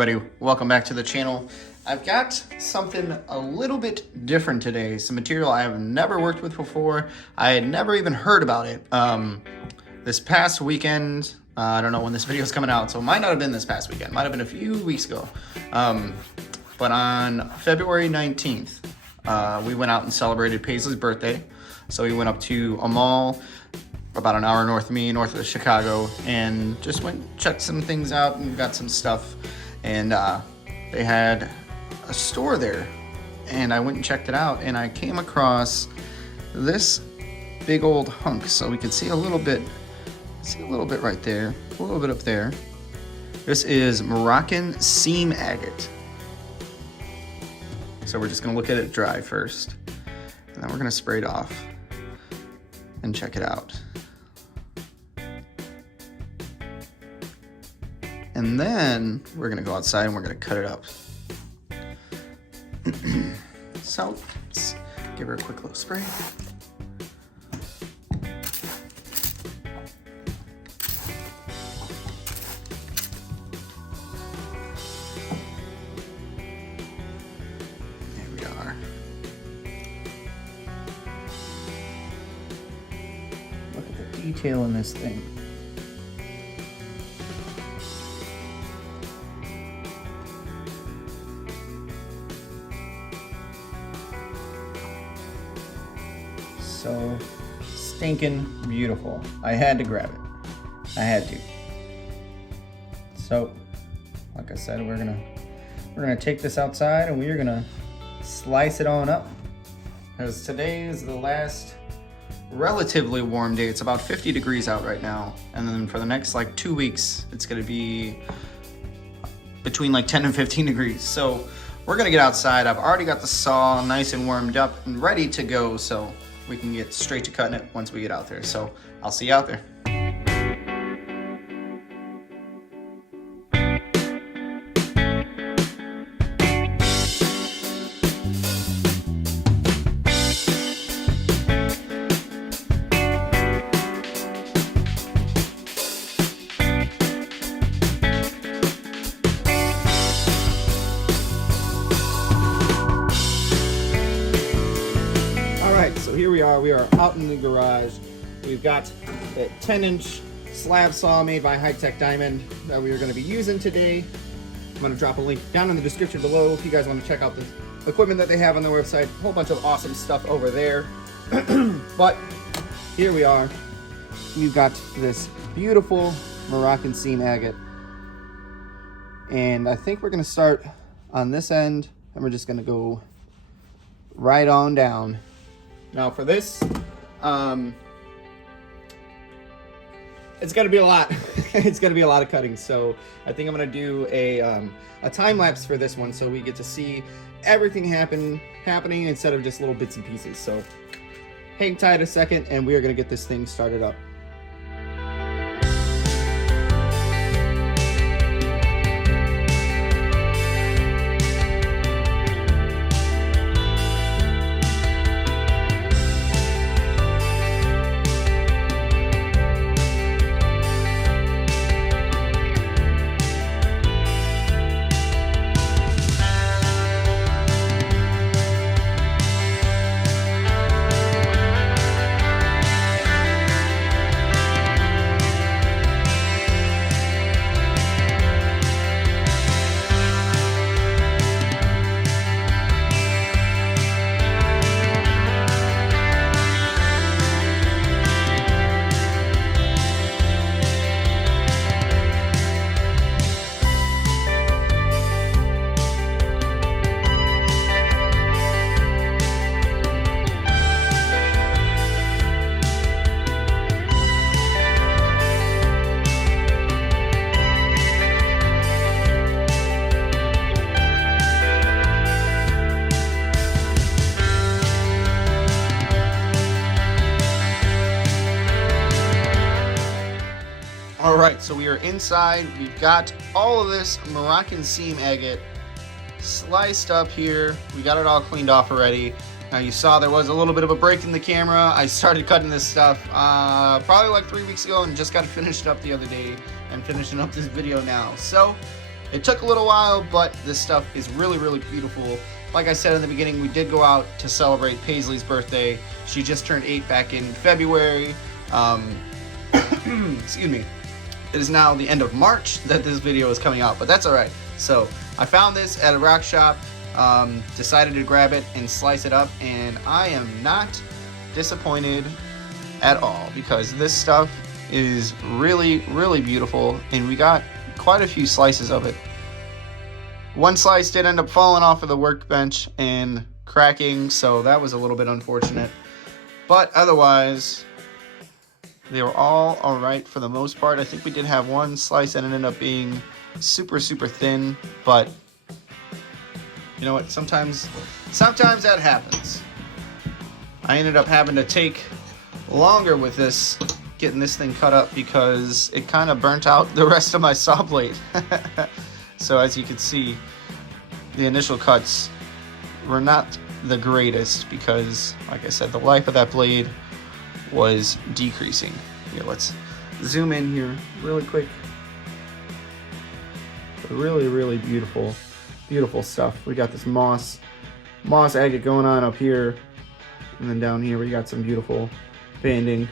everybody, welcome back to the channel. I've got something a little bit different today, some material I have never worked with before. I had never even heard about it. This past weekend, I don't know when this video is coming out, so it might not have been this past weekend, might have been a few weeks ago. But on February 19th, we went out and celebrated Paisley's birthday. So we went up to a mall about an hour north of me, north of Chicago, and just went checked some things out and got some stuff. And they had a store there, and I went and checked it out, and I came across this big old hunk. So we can see a little bit right there, a little bit up there. This is Moroccan seam agate. So we're just gonna look at it dry first, and then we're gonna spray it off and check it out. And then we're gonna go outside and we're gonna cut it up. So let's give her a quick little spray. There we are. Look at the detail in this thing. So stinking beautiful. I had to grab it. I had to. So, like I said, we're gonna take this outside and we're gonna slice it on up. Because today is the last relatively warm day. It's about 50 degrees out right now. And then for the next like 2 weeks, it's gonna be between like 10 and 15 degrees. So we're gonna get outside. I've already got the saw nice and warmed up and ready to go. So we can get straight to cutting it once we get out there. So I'll see you out there. So here we are out in the garage. We've got a 10-inch slab saw made by High Tech Diamond that we are going to be using today. I'm going to drop a link down in the description below if you guys want to check out the equipment that they have on their website. A whole bunch of awesome stuff over there. But here we are. We've got this beautiful Moroccan seam agate. And I think we're going to start on this end, and we're just going to go right on down. Now for this, it's gonna be a lot. It's gonna be a lot of cutting. So I think I'm gonna do a time lapse for this one, so we get to see everything happening instead of just little bits and pieces. So hang tight a second, and we are gonna get this thing started up. All right, so we are inside. We've got all of this Moroccan seam agate sliced up here. We got it all cleaned off already. Now you saw there was a little bit of a break in the camera. I started cutting this stuff probably like 3 weeks ago and just got it finished up the other day and finishing up this video now. So It took a little while, but this stuff is really, really beautiful. Like I said in the beginning, we did go out to celebrate Paisley's birthday. She just turned 8 back in February. Excuse me. It is now the end of March that this video is coming out, but that's all right. So I found this at a rock shop, decided to grab it and slice it up, and I am not disappointed at all because this stuff is really, really beautiful, and we got quite a few slices of it. One slice did end up falling off of the workbench and cracking, so that was a little bit unfortunate. But otherwise, they were all right for the most part. I think we did have one slice that ended up being super, super thin, but you know what? Sometimes that happens. I ended up having to take longer with this, getting this thing cut up, because it kind of burnt out the rest of my saw blade. So as you can see, the initial cuts were not the greatest because, like I said, the life of that blade was decreasing. Here, let's zoom in here really quick. Really, really beautiful, beautiful stuff. We got this moss agate going on up here, and then down here we got some beautiful banding.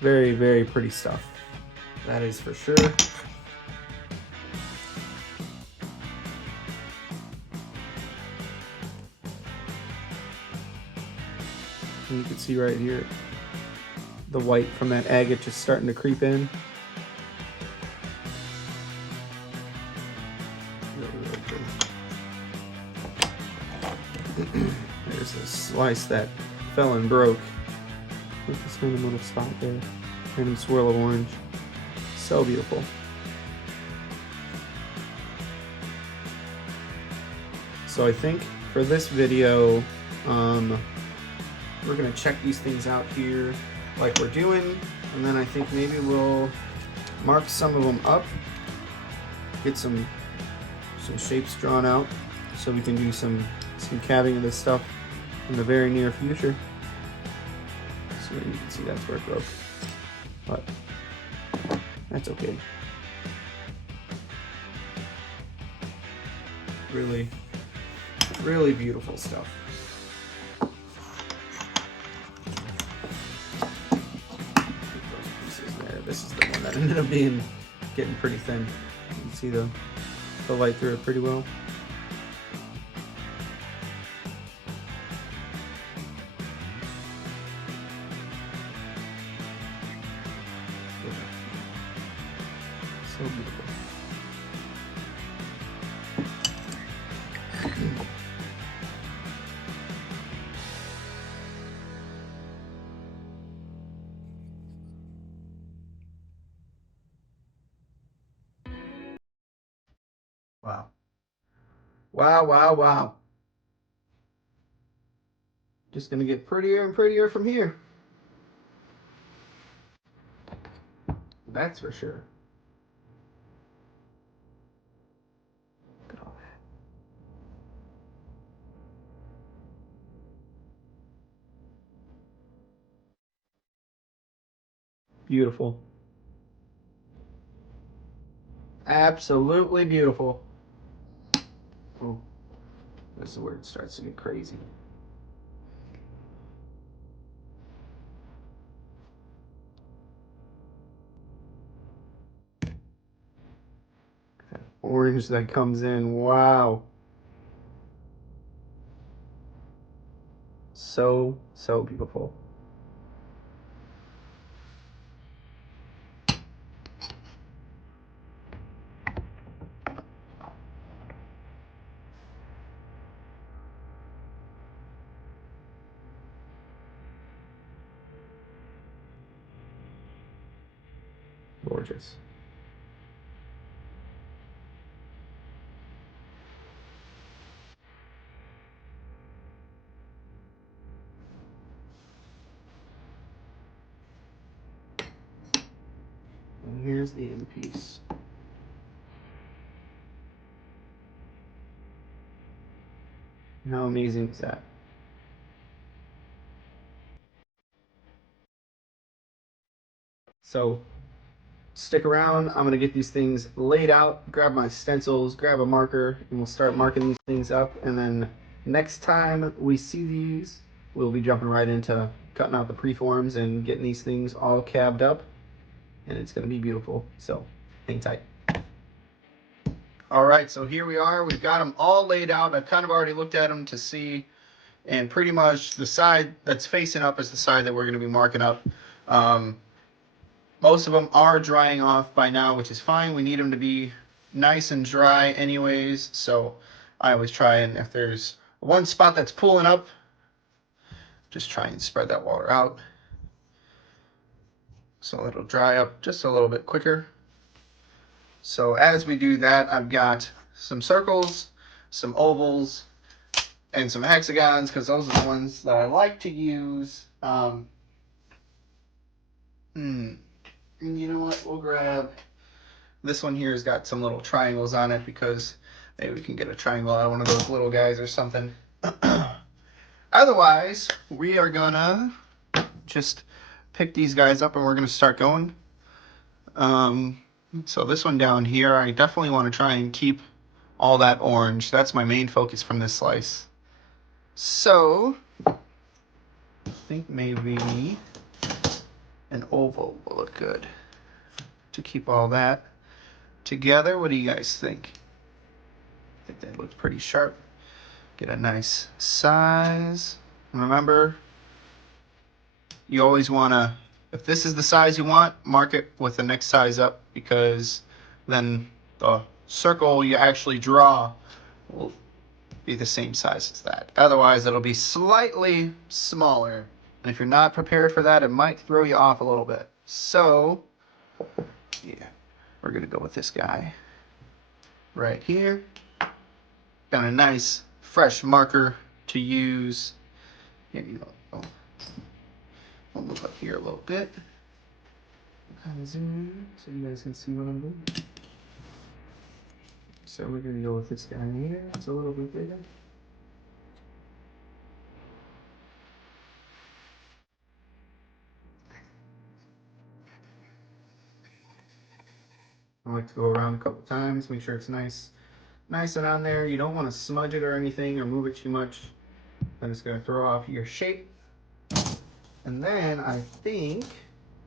Very, very pretty stuff. That is for sure. And you can see right here, the white from that agate just starting to creep in. Really, really pretty. There's a slice that fell and broke. Look at this random little spot there. Random swirl of orange. So beautiful. So I think for this video, we're gonna check these things out here like we're doing, and then I think maybe we'll mark some of them up, get some shapes drawn out so we can do some cabbing of this stuff in the very near future. So you can see that's where it broke, but that's okay. Really, really beautiful stuff. This is the one that ended up getting pretty thin. You can see the light through it pretty well. So beautiful. Wow. Wow, wow, wow. Just gonna get prettier and prettier from here. That's for sure. Look at all that. Beautiful. Absolutely beautiful. Oh, this is where it starts to get crazy. That orange that comes in, wow. So, so beautiful. Gorgeous. And here's the end piece. How amazing is that? So stick around. I'm gonna get these things laid out, grab my stencils, grab a marker, and we'll start marking these things up. And then next time we see these, we'll be jumping right into cutting out the preforms and getting these things all cabbed up. And it's gonna be beautiful. So hang tight. All right, so here we are. We've got them all laid out. I've kind of already looked at them to see, and pretty much the side that's facing up is the side that we're going to be marking up. Most of them are drying off by now, which is fine. We need them to be nice and dry anyways, so I always try, and if there's one spot that's pulling up, just try and spread that water out so it'll dry up just a little bit quicker. So as we do that, I've got some circles, some ovals, and some hexagons, because those are the ones that I like to use. And you know what? We'll grab this one here. Has got some little triangles on it, because maybe we can get a triangle out of one of those little guys or something. Otherwise, we are gonna just pick these guys up and we're gonna start going. So this one down here, I definitely want to try and keep all that orange. That's my main focus from this slice. So I think maybe an oval will look good to keep all that together. What do you guys think? I think that looks pretty sharp. Get a nice size. And remember, you always want to, if this is the size you want, mark it with the next size up, because then the circle you actually draw will be the same size as that. Otherwise, it'll be slightly smaller. And if you're not prepared for that, it might throw you off a little bit. So, yeah, we're going to go with this guy right here. Got a nice fresh marker to use. Here you go. I'll move up here a little bit. Kind of zoom in so you guys can see what I'm doing. So we're going to go with this guy here. It's a little bit bigger. I like to go around a couple times, make sure it's nice and on there. You don't want to smudge it or anything or move it too much. Then it's going to throw off your shape. And then I think,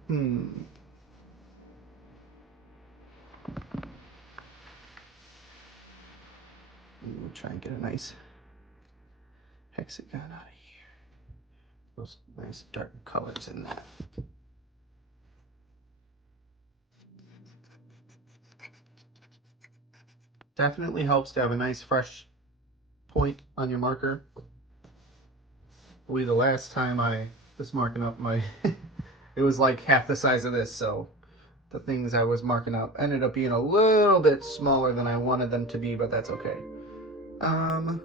we'll try and get a nice hexagon out of here. Those nice dark colors in that. Definitely helps to have a nice fresh point on your marker. I believe the last time I was marking up my, it was like half the size of this, so the things I was marking up ended up being a little bit smaller than I wanted them to be, but that's okay. Kind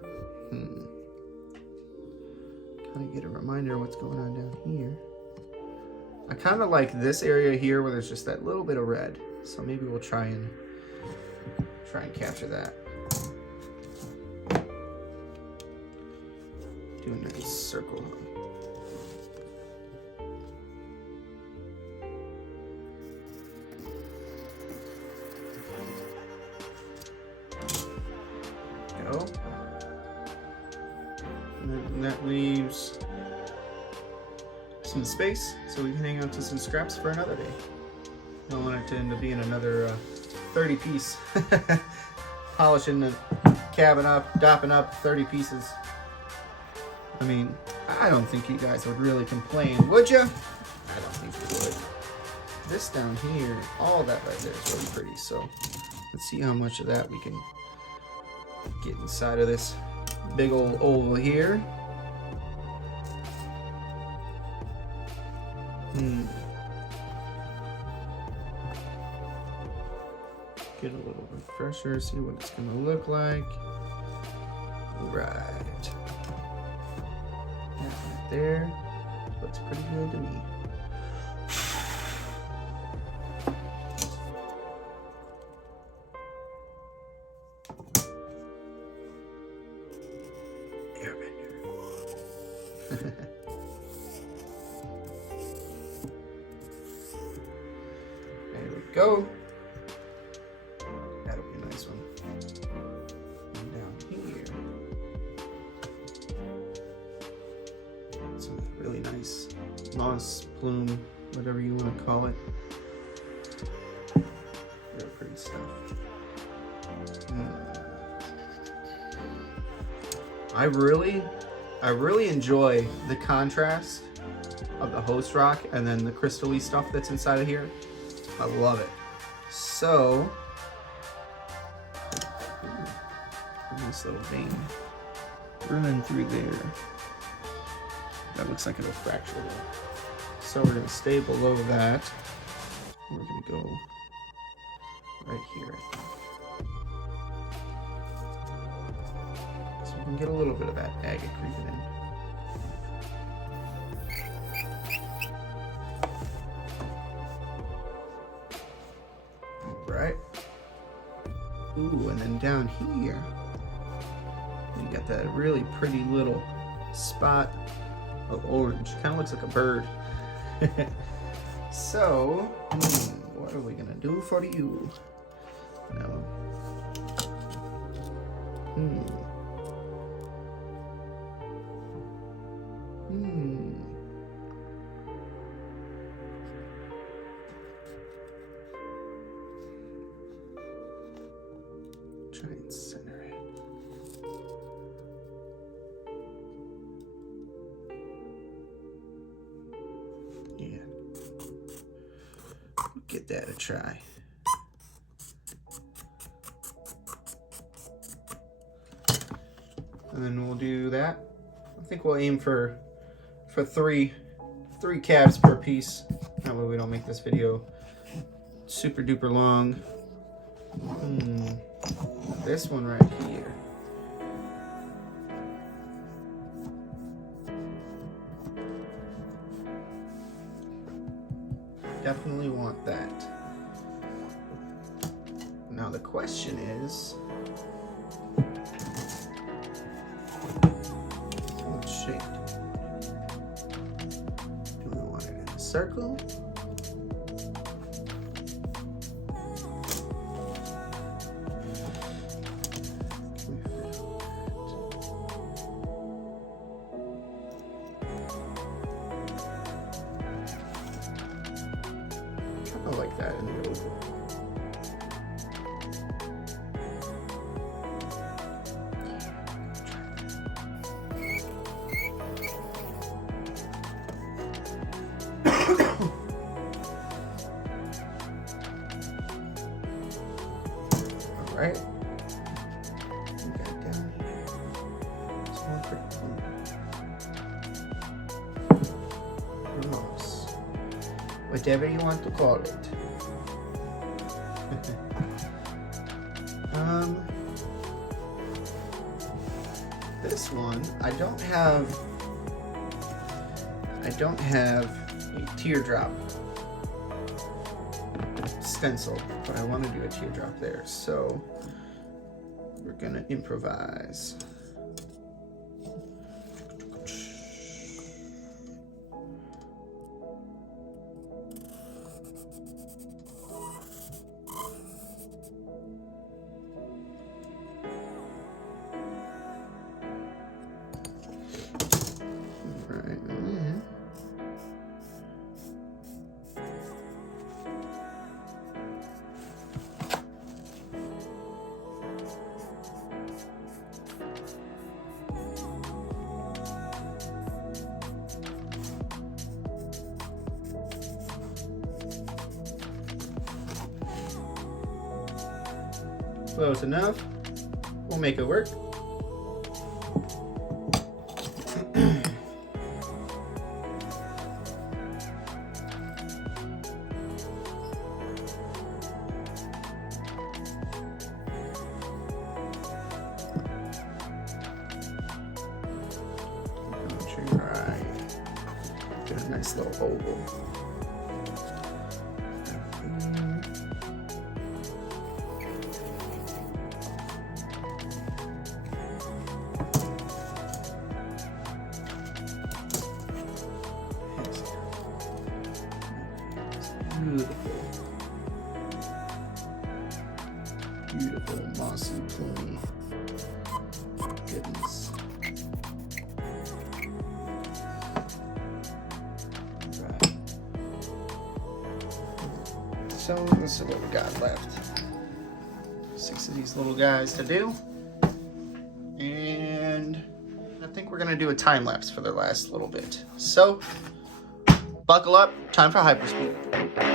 of get a reminder of what's going on down here. I kind of like this area here where there's just that little bit of red, so maybe we'll try and capture that. Do a nice circle. Go. And that leaves some space so we can hang on to some scraps for another day. Don't want it to end up being another 30 piece. Polishing the cabin up, dopping up 30 pieces. I mean, I don't think you guys would really complain, would you? I don't think you would. This down here, all that right there is really pretty, so let's see how much of that we can get inside of this big old oval here. Get a little refresher, see what it's gonna look like. Right. That right there looks pretty good to me. There we go. That'll be a nice one. And down here, some really nice moss plume, whatever you want to call it. Real pretty stuff. I really enjoy the contrast of the host rock and then the crystal-y stuff that's inside of here. I love it. So, nice little vein running through there. That looks like it'll fracture there. So we're gonna stay below that. We're gonna go right here, I think. So we can get a little bit of that agate creeping in. Right. Ooh, and then down here, you got that really pretty little spot of orange. Kind of looks like a bird. So, what are we gonna do for you? No. Try and center it. Yeah. Get that a try. And then we'll do that. I think we'll aim for three cabs per piece. That way we don't make this video super duper long. This one right here. Definitely want that. Now the question is, what shape? Do we want it in a circle? I like that in the oval. All right. We got down here. Small pretty plum. Moss. Whatever you want to call it. This one, I don't have a teardrop stencil, but I want to do a teardrop there, so we're gonna improvise. Close enough. We'll make it work. Right. Get a nice little oval. Beautiful. awesome, clean goodness. Right. So this is what we got left. 6 of these little guys to do. And I think we're gonna do a time lapse for the last little bit. So buckle up, time for hyperspeed.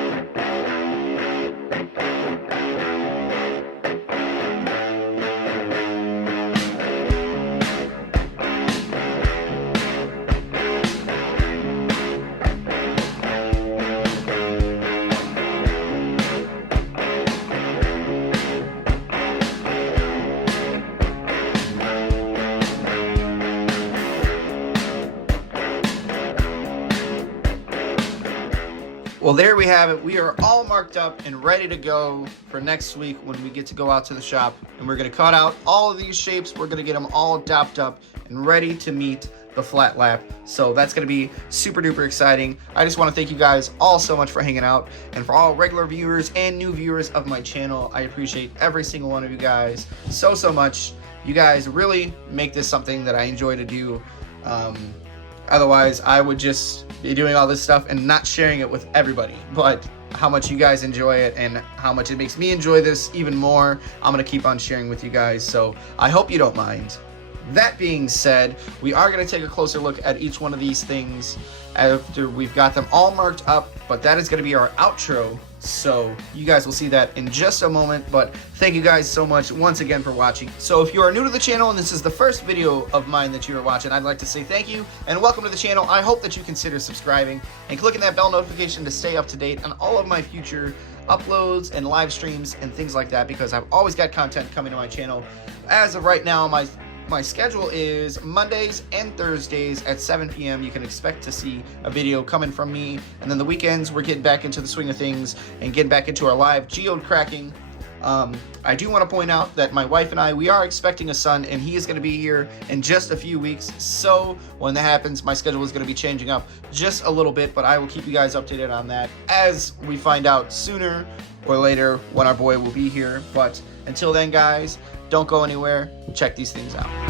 Well, there we have it. We are all marked up and ready to go for next week when we get to go out to the shop. And we're going to cut out all of these shapes. We're going to get them all dopped up and ready to meet the flat lap. So that's going to be super duper exciting. I just want to thank you guys all so much for hanging out. And for all regular viewers and new viewers of my channel, I appreciate every single one of you guys so much. You guys really make this something that I enjoy to do. Otherwise, I would just be doing all this stuff and not sharing it with everybody. But how much you guys enjoy it and how much it makes me enjoy this even more, I'm going to keep on sharing with you guys. So I hope you don't mind. That being said, we are going to take a closer look at each one of these things after we've got them all marked up. But that is going to be our outro. So you guys will see that in just a moment. But thank you guys so much once again for watching. So if you are new to the channel and this is the first video of mine that you are watching, I'd like to say thank you and welcome to the channel. I hope that you consider subscribing and clicking that bell notification to stay up to date on all of my future uploads and live streams and things like that, because I've always got content coming to my channel. As of right now, my schedule is Mondays and Thursdays at 7 p.m. You can expect to see a video coming from me. And then the weekends, we're getting back into the swing of things and getting back into our live geode cracking. I do want to point out that my wife and we are expecting a son, and he is going to be here in just a few weeks. So when that happens, my schedule is going to be changing up just a little bit, but I will keep you guys updated on that as we find out sooner or later when our boy will be here. But until then, guys, don't go anywhere. Check these things out.